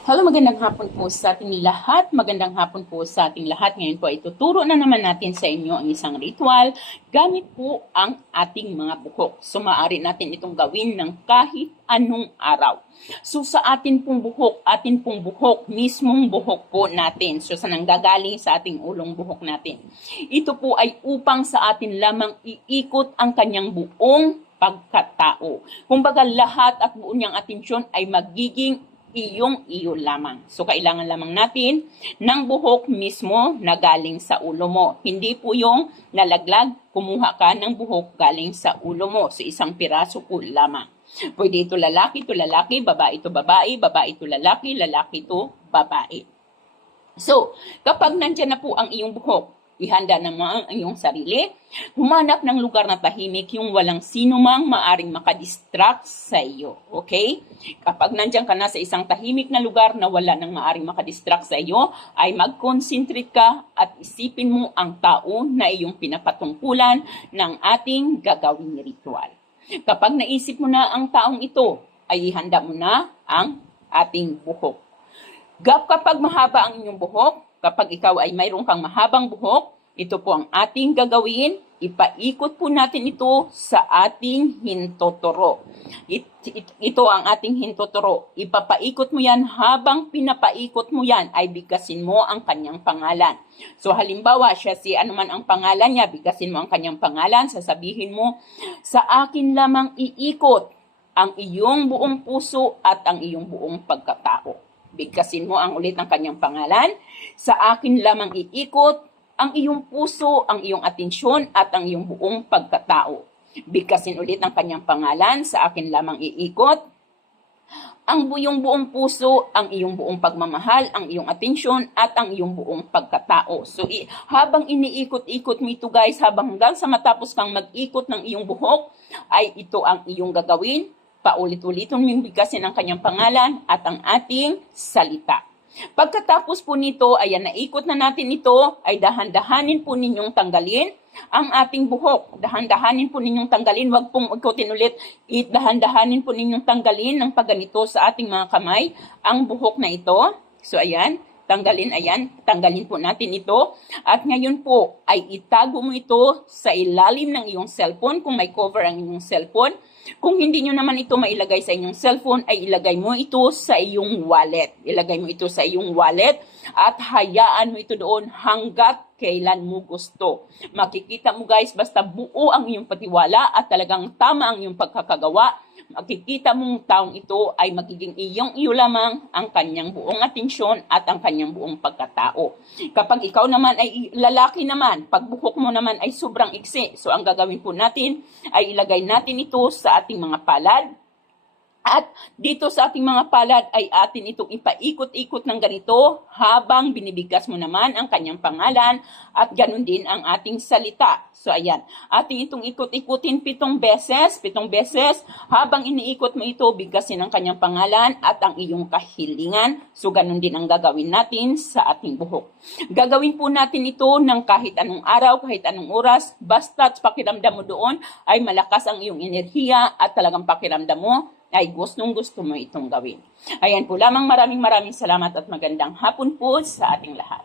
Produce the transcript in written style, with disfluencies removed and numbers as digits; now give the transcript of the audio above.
Hello, magandang hapon po sa ating lahat. Magandang hapon po sa ating lahat. Ngayon po ay tuturo na naman natin sa inyo ang isang ritual gamit po ang ating mga buhok. So maaari natin itong gawin ng kahit anong araw. So sa atin pong buhok, mismong buhok po natin. So sa nanggagaling sa ating ulong buhok natin. Ito po ay upang sa atin lamang iikot ang kanyang buong pagkatao. Kumbaga lahat at buo niyang atensyon ay magiging iyo lamang. So, kailangan lamang natin ng buhok mismo na galing sa ulo mo. Hindi po yung nalaglag, kumuha ka ng buhok galing sa ulo mo. So, isang piraso po lamang. Pwede ito lalaki, babae ito babae, babae ito lalaki, lalaki ito babae. So, kapag nandyan na po ang iyong buhok, ihanda naman ang iyong sarili. Humanap ng lugar na tahimik yung walang sino mang maaring makadistract sa iyo. Okay? Kapag nandiyan ka na sa isang tahimik na lugar na wala nang maaring makadistract sa iyo, ay mag-concentrate ka at isipin mo ang tao na iyong pinapatungkulan ng ating gagawing ritual. Kapag naisip mo na ang taong ito, ay ihanda mo na ang ating buhok. Kapag mahaba ang inyong buhok, kapag ikaw ay mayroon kang mahabang buhok, ito po ang ating gagawin. Ipaikot po natin ito sa ating hintotoro. Ito ang ating hintotoro. Ipapaikot mo yan, habang pinapaikot mo yan, ay bigkasin mo ang kanyang pangalan. So halimbawa, siya si anuman ang pangalan niya, bigkasin mo ang kanyang pangalan, sasabihin mo, sa akin lamang iikot ang iyong buong puso at ang iyong buong pagkatao. Bigkasin mo ang ulit ang kanyang pangalan. Sa akin lamang iikot ang iyong puso, ang iyong atensyon at ang iyong buong pagkatao. Bigkasin ulit ang kanyang pangalan. Sa akin lamang iikot ang buong puso, ang iyong buong pagmamahal, ang iyong atensyon at ang iyong buong pagkatao. So habang iniikot-ikot mo ito guys, habang hanggang sa matapos kang mag-ikot ng iyong buhok, ay ito ang iyong gagawin. Paulit-ulitin yung bigkasin ang kanyang pangalan at ang ating salita. Pagkatapos po nito, ayan, naikot na natin ito, ay dahan-dahanin po ninyong tanggalin ang ating buhok. Dahan-dahanin po ninyong tanggalin, wag pong ikutin ulit. Dahan-dahanin po ninyong tanggalin ng pagganito sa ating mga kamay ang buhok na ito. So ayan, tanggalin po natin ito. At ngayon po ay itago mo ito sa ilalim ng iyong cellphone kung may cover ang iyong cellphone. Kung hindi nyo naman ito mailagay sa inyong cellphone, ay ilagay mo ito sa iyong wallet. Ilagay mo ito sa iyong wallet at hayaan mo ito doon hanggat kailan mo gusto. Makikita mo guys, basta buo ang iyong patiwala at talagang tama ang iyong pagkakagawa, makikita mong taong ito ay magiging iyo lamang ang kanyang buong atensyon at ang kanyang buong pagkatao. Kapag ikaw naman ay lalaki naman, pagbuhok mo naman ay sobrang iksi. So ang gagawin po natin ay ilagay natin ito sa ating mga palad. At dito sa ating mga palad ay atin itong ipaikot-ikot ng ganito habang binibigkas mo naman ang kanyang pangalan at ganun din ang ating salita. So ayan, ating itong ikot-ikutin 7 beses habang iniikot mo ito, bigkasin ang kanyang pangalan at ang iyong kahilingan. So ganun din ang gagawin natin sa ating buhok. Gagawin po natin ito ng kahit anong araw, kahit anong oras, basta't pakiramdam mo doon ay malakas ang iyong enerhiya at talagang pakiramdam mo ay gustong-gusto mo itong gawin. Ayan po lamang, maraming salamat at magandang hapon po sa ating lahat.